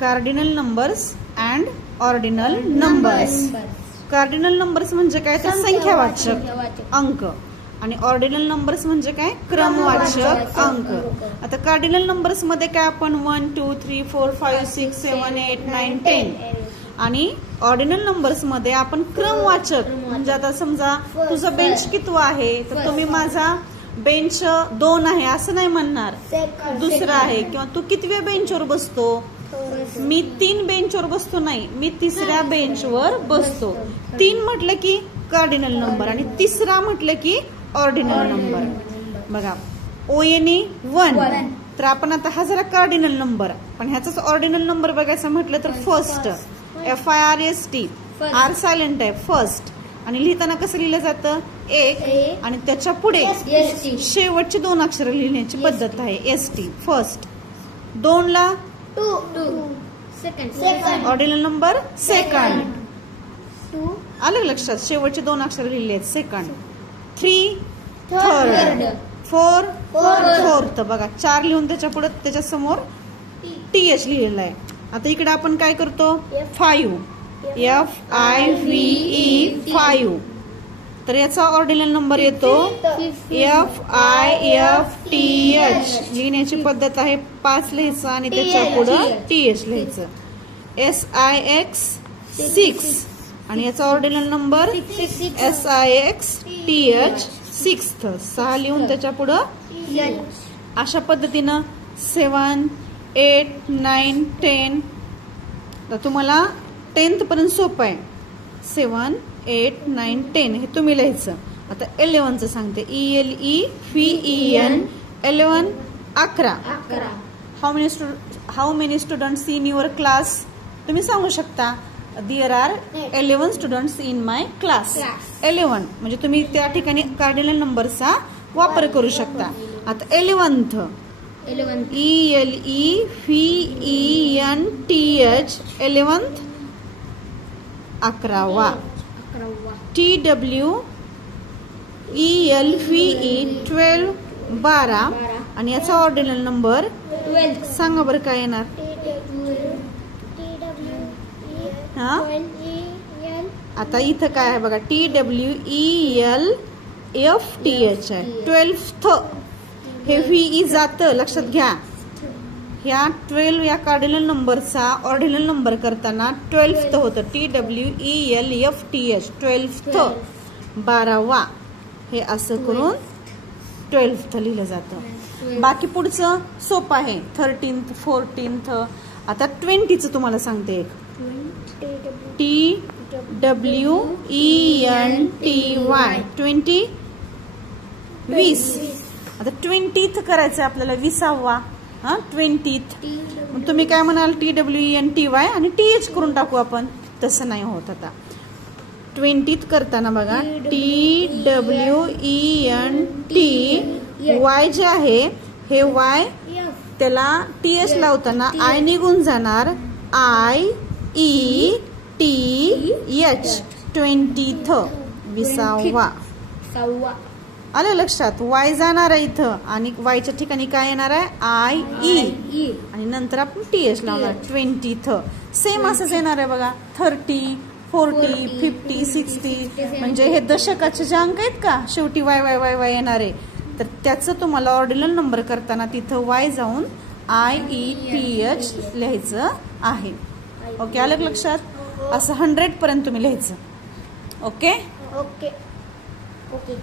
Cardinal numbers and ordinal numbers. Cardinal numbers म्हणजे काय तर संख्यावाचक अंक आणि ऑर्डिनल नंबर्स म्हणजे काय क्रमवाचक अंक. आता कार्डिनल नंबर्स मध्ये काय आपण 1 2 3 4 5 6 7 8 9 10 आणि ऑर्डिनल नंबर्स मध्ये आपण क्रमवाचक म्हणजे आता समजा तुझा बेंच कितवा आहे तर तुम्ही माझा बेंच 2 आहे असं नाही म्हणणार, दुसरा आहे. किंवा तू कितव्या बेंचवर बसतो, मी 3 बेंचवर बसतो नाही, मी 3ऱ्या बेंचवर बसतो. 3 म्हटलं की कार्डिनल नंबर आणि 3रा म्हटलं की ऑर्डिनल नंबर. बघा ONE 1 तर आपण आता हा जरा कार्डिनल नंबर पण ह्याचाच ऑर्डिनल नंबर बघायचा म्हटलं तर फर्स्ट FIRST आर सायलेंट आहे फर्स्ट आणि लिहिताना कसं लिहिलं जातं 1 आणि त्याच्या पुढे शेवटची 2 अक्षर लिहिण्याची पद्धत आहे ST फर्स्ट. 2 ला 2 ऑर्डिनल नंबर सेकंड आलं लक्षात, शेवटचे 2 अक्षर लिहिली आहेत सेकंड. 3 third 4 fourth. बघा 4 लिहून त्याच्या पुढे त्याच्या समोर TH लिहिलेला आहे. आता इकडे आपण काय करतो 5 FIVE 5 तर याचा ऑर्डिनल नंबर येतो FIFTH. लिहिण्याची पद्धत आहे 5 लिहायचं आणि त्याच्या पुढे TH लिहायचं. SIX 6 आणि याचा ऑर्डिनल नंबर SIXTH 6 लिहून त्याच्या पुढं. अशा पद्धतीनं 7 8 9 10 तर तुम्हाला 10th पर्यंत सोपं आहे. 7 8 9 10 हे तुम्ही लिहायचं. आता 11चं सांगते ELEVEN 11 11. How many students in your class तुम्ही सांगू शकता there are 11 students in my class. 11 म्हणजे तुम्ही त्या ठिकाणी कार्डिनल नंबरचा वापर करू शकता. आता 11th ELEVENTH 11th 11वा. TWELVE 12 12 आणि याचा ऑर्डिनल नंबर सांगा बरं काय येणार. हा आता इथं काय आहे बघा TWELFTH आहे 12th. हे VE जातं लक्षात घ्या. ह्या 12 या कार्डिनल नंबरचा ऑर्डिनल नंबर करताना 12th होतं TWELFTH 12th 12वा. हे असं करून 12th लिहिलं जातं. बाकी पुढचं सोपं आहे 13th 14th. आता 20चं तुम्हाला सांगते एक TWENTY 20 20. आता 20th करायचं आपल्याला 20वा 20th. तुम्ही काय म्हणाल TWENTY आणि TH करून टाकू आपण, तसं नाही होत. आता 20th करताना बघा TWENTY जे आहे हे Y त्याला TH लावताना I निघून जाणार IETH 20th 20वा. आलं लक्षात. Y जाणार आहे इथं आणि Yच्या ठिकाणी काय येणार आहे IE आणि नंतर आपण TH लावणार 20th. सेम असंच येणार आहे बघा 30 40 50 60 म्हणजे हे दशकाचे जे अंक आहेत का शेवटी Y येणार आहे तर त्याचं तुम्हाला ऑर्डिनल नंबर करताना तिथं Y जाऊन IETH लिहायचं आहे. ओके आलं लक्षात. असं 100 पर्यंत तुम्ही लिहायचं. Okay okay okay.